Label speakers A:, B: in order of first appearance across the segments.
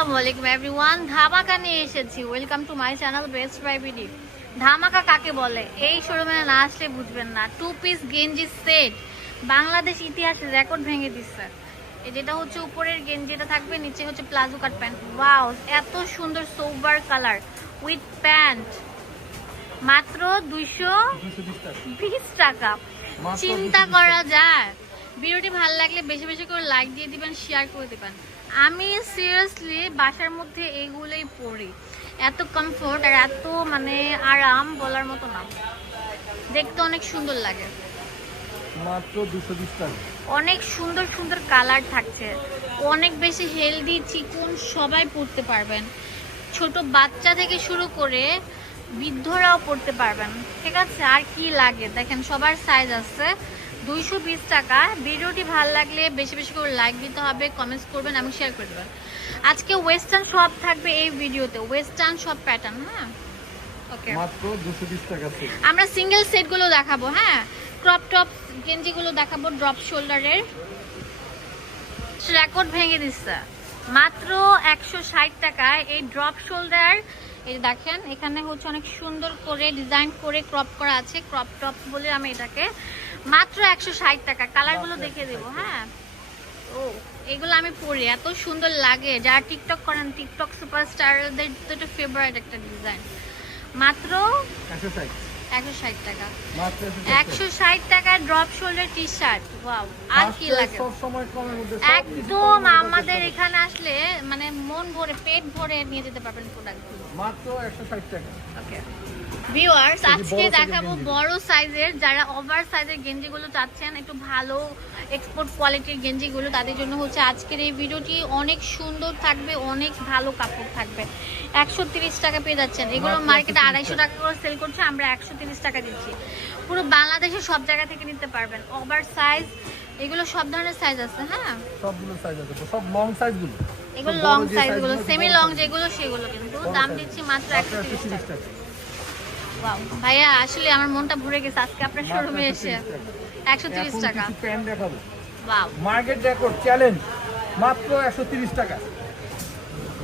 A: আসসালামু আলাইকুম এভরিওয়ান ধামাকা নিয়ে এসেছি। Welcome to my channel best ধামাকা কাকে বলে? এই শোরুমে না আসলে বুঝবেন না। টু পিস গেঞ্জি সেট বাংলাদেশ ইতিহাসে রেকর্ড ভেঙে দিচ্ছে। যেটা হচ্ছে উপরের গেঞ্জিটা থাকবে নিচে হচ্ছে প্লাজো কাট প্যান্ট। ওয়াও এত সুন্দর সোবার কালার উইথ প্যান্ট মাত্র দুইশো বিশ টাকা। চিন্তা করা যায়। ভিডিওটি ভালো লাগলে বেশি বেশি করে লাইক দিয়ে দিবেন শেয়ার করে দিবেন। আমি সিরিয়াসলি বাসার মধ্যে এইগুলোই পরি এত কমফোর্ট আর এত মানে আরাম বলার মতো না। দেখতে অনেক সুন্দর লাগে।
B: মাত্র দুশো বিশ টাকা।
A: অনেক সুন্দর সুন্দর কালার থাকছে। অনেক বেশি হেলদি চিকুন সবাই পড়তে পারবেন। ছোট বাচ্চা থেকে শুরু করে বৃদ্ধরাও পড়তে পারবেন। ঠিক আছে? আর কি লাগে? দেখেন সবার সাইজ আছে। দুইশো বিশ টাকা। ভিডিওটি ভালো লাগলে বেশি বেশি করে লাইক দিতে হবে কমেন্টস করবেন এবং শেয়ার করে দেবেন। আজকে ওয়েস্টার্ন শপ থাকবে এই ভিডিওতে। ওয়েস্টার্ন শপ প্যাটার্ন হ্যাঁ? ওকে আমরা সিঙ্গেল সেটগুলো দেখাবো হ্যাঁ? ক্রপ টপ গেঞ্জিগুলো দেখাবো ড্রপ শোল্ডারের রেকর্ড ভেঙে দিচ্ছে। মাত্র একশো ষাট টাকায় এই ড্রপ শোল্ডার এই যে দেখেন এখানে হচ্ছে অনেক সুন্দর করে ডিজাইন করে ক্রপ করা আছে। ক্রপ টপ বলে আমি এটাকে মাত্র একশো ষাট টাকা। কালারগুলো দেখে দেবো হ্যাঁ। ও এগুলো আমি পরি এত সুন্দর লাগে। যারা টিকটক করেন টিকটক সুপারস্টারদের তো এটা ফেভারিট একটা ডিজাইন মাত্র
B: একশো ষাট।
A: একশো ষাট টাকা। একশো ষাট টাকা। Drop shoulder T shirt wow আর কি লাগে? একদম আমাদের এখানে আসলে মানে মন ভরে পেট ভরে নিয়ে যেতে পারবেন প্রোডাক্টগুলো
B: মাত্র একশো ষাট টাকা।
A: ওকে ভিউয়ার্স আজকে দেখাবো বড় সাইজের যারা ওভার সাইজের গেঞ্জিগুলো চাচ্ছেন একটু ভালো এক্সপোর্ট কোয়ালিটির গেঞ্জিগুলো তাদের জন্য হচ্ছে আজকের এই ভিডিওটি অনেক সুন্দর থাকবে অনেক ভালো কাপড় থাকবে। একশো টাকা পেয়ে যাচ্ছেন। এগুলো মার্কেটে
B: 130
A: আড়াইশো টাকা। করে সেল করছে আমরা একশো টাকা দিচ্ছি। পুরো বাংলাদেশের সব জায়গা থেকে নিতে পারবেন। ওভার সাইজ এগুলো সব ধরনের সাইজ আছে হ্যাঁ?
B: সবগুলো সাইজ আছে সব লং সাইজগুলো।
A: এগুলো লং
B: বড় সাইজগুলো
A: গুলো, সেমি লং যেগুলো সেগুলো কিন্তু দাম দিচ্ছি মাত্র একশো টাকা। ভাইয়া আসলে আমার মনটা ভরে গেছে। আজকে আপনার শোরুমে এসে। একশো তিরিশ টাকা।
B: প্যান্ট দেখাবো। মার্কেট রেকর্ড চ্যালেঞ্জ মাত্র একশো তিরিশ টাকা।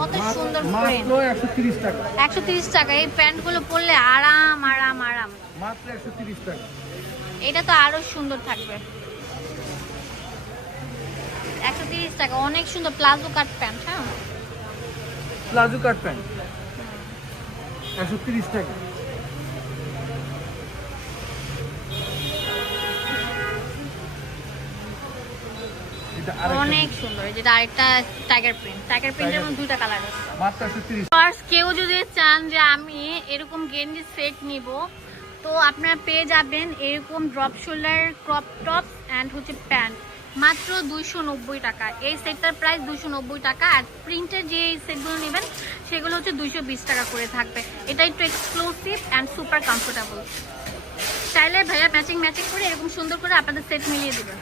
A: কত সুন্দর
B: মাত্র
A: প্রিন্ট
B: একশো তিরিশ টাকা।
A: একশো তিরিশ টাকা। এই প্যান্টগুলো পরলে আরাম আরাম আরাম।
B: মাত্র টাকা।
A: এটা তো আরও সুন্দর থাকবে। একশো তিরিশ টাকা। অনেক সুন্দর প্লাজো কাট প্যান্ট হ্যাঁ?
B: Palazzo cut pant. একশো তিরিশ টাকা।
A: অনেক সুন্দর যেটা আরেকটা টাইগার প্রিন্ট টাইগার প্রিন্টের মধ্যে দুইটা কালার আছে।
B: মাত্র একশো তিরিশ
A: কেউ যদি চান যে আমি এরকম গেঞ্জি সেট নিব তো আপনারা পেয়ে যাবেন এরকম drop shoulder crop top and হচ্ছে প্যান্ট মাত্র দুইশো নব্বই টাকা। এই সেটটার প্রাইস নব্বই টাকা আর প্রিন্টের যে সেটগুলো নেবেন সেগুলো হচ্ছে দুইশো বিশ টাকা করে থাকবে। এটা একটু এক্সক্লুসিভ অ্যান্ড সুপার কমফোর্টেবল চাইলে ভাইয়া ম্যাচিং ম্যাচিং করে এরকম সুন্দর করে আপনাদের সেট মিলিয়ে দেবেন।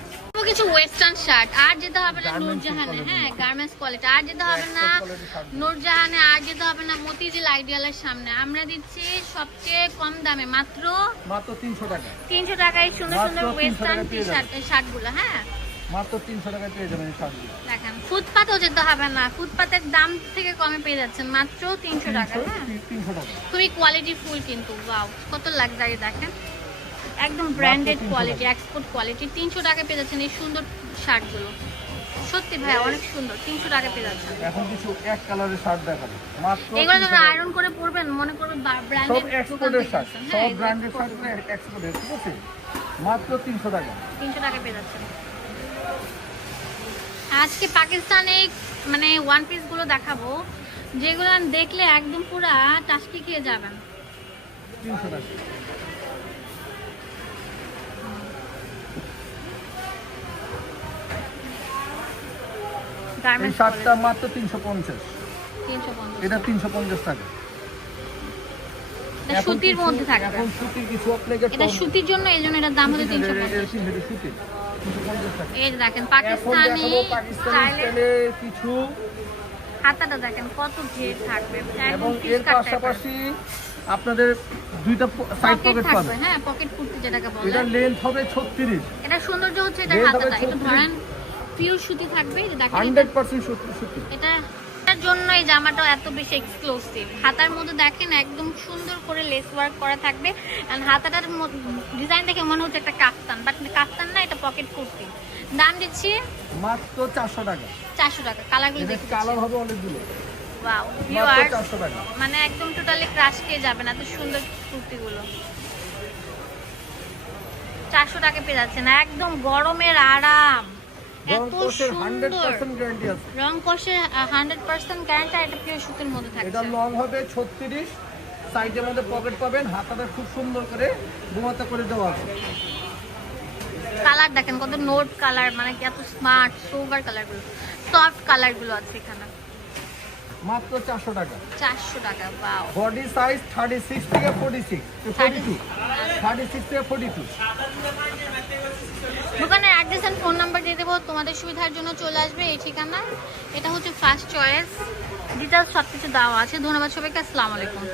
A: কিছু ওয়েস্টার্ন শার্ট আর যেতে হবে না নূরজাহানে। হ্যাঁ গার্মেন্টস কোয়ালিটি আর যেতে হবে না। নূরজাহানে আর যেতে হবে না মতিঝিল আইডিয়ালের সামনে। আমরা দিচ্ছি সবচেয়ে কম দামে মাত্র
B: মাত্র তিনশো টাকা।
A: তিনশো টাকায় সুন্দর সুন্দর ওয়েস্টার্ন টি শার্ট শার্টগুলো হ্যাঁ?
B: মাত্র তিনশো টাকা পেয়ে যাবেন এই শার্টগুলো
A: দেখেন ফুটপাতেও যেতে হবে না। ফুটপাতের দাম থেকে কমে পেয়ে যাচ্ছেন মাত্র তিনশো টাকা হ্যাঁ?
B: তিনশো টাকা।
A: খুবই কোয়ালিটি ফুল কিন্তু ওয়াও কত লাক্সারি দেখেন। একদম ব্র্যান্ডেড কোয়ালিটি এক্সপোর্ট কোয়ালিটি তিনশো টাকা পেয়ে যাচ্ছেন এই সুন্দর শার্টগুলো। সত্যি ভাই অনেক সুন্দর। তিনশো টাকা পেয়ে যাচ্ছেন।
B: এখন কিছু এক কালারের শার্ট দেখাবো।
A: এগুলো
B: 300
A: যখন আয়রন করে পরবেন মনে করবেন ব্র্যান্ডেড
B: এক্সপোর্টের শার্ট সব ব্র্যান্ডের শার্ট এক্সপোর্টের ঠিক আছে? মাত্র তিনশো টাকা।
A: তিনশো টাকা পেয়ে যাচ্ছেন। আজকে পাকিস্তানে মানে ওয়ান পিসগুলো দেখাবো। যেগুলো দেখলে একদম পুরা টাস্কি খেয়ে যাবেন।
B: তিনশো টাকা। এই শার্টটা মাত্র তিনশো পঞ্চাশ। এটা তিনশো পঞ্চাশ টাকা।
A: সুতির মধ্যে থাকবে।
B: এখন সুতির কিছু আপনাকে
A: এটা সুতির জন্য এই জন্য এটার দাম হচ্ছে তিনশো পঞ্চাশ।
B: সুতির তিনশো পঞ্চাশ টাকা।
A: এই দেখেন পাকিস্তানি
B: দেখাবো পাকিস্তানি
A: স্টাইলের
B: স্টাইলের কিছু।
A: হাতাটা দেখেন কত ঘের থাকবে
B: এবং এর পাশাপাশি আপনাদের দুইটা সাইড
A: পকেট থাকবে হ্যাঁ পকেট কুর্তি যেটাকে বলে।
B: এটা লেন্থ হবে ছত্রিশ।
A: এটা সৌন্দর্য হচ্ছে এটা হাতাটা। একটু ধরেন পিওর সুতি থাকবে দেখেন
B: হান্ড্রেড
A: এটা-
B: পার্সেন্ট সুতি
A: এটা হাতার জন্য এই জামাটা এত বেশি এক্সক্লুসিভ হাতার মধ্যে দেখেন একদম সুন্দর করে লেস ওয়ার্ক করা থাকবে। আর হাতাটার ডিজাইন দেখে মনে হচ্ছে একটা কাফতান বাট কাফতান না এটা পকেট কুর্তি। দাম দিচ্ছি
B: মাত্র চারশো টাকা।
A: চারশো টাকা কালারগুলো দেখতে
B: কালার হবে অনেকগুলো।
A: ওয়াও
B: টাকা।
A: মানে একদম টোটালি ক্রাশ খেয়ে যাবেন এত সুন্দর কুর্তিগুলো। চারশো টাকা পেয়ে যাচ্ছে না একদম গরমের আরাম।
B: ছত্রিশ। সাইডের মধ্যে পকেট পাবেন হাতাটা খুব সুন্দর করে বোমাতে করে দেওয়া আছে।
A: কালার দেখেন কত নোট কালার মানে কি এত স্মার্ট সোভার কালারগুলো সফট কালারগুলো আছে এখানে।
B: মাত্র 400 টাকা।
A: 400 টাকা ওয়াও
B: বডি সাইজ 36 থেকে 46 32 36 থেকে
A: 42 তোমাদের সুবিধার জন্য চলে আসবে, এই ঠিকানা। এটা হচ্ছে ফার্স্ট চয়েস ডিটেলস সব কিছু দেওয়া আছে। ধন্যবাদ সবাইকে। আসসালামু আলাইকুম।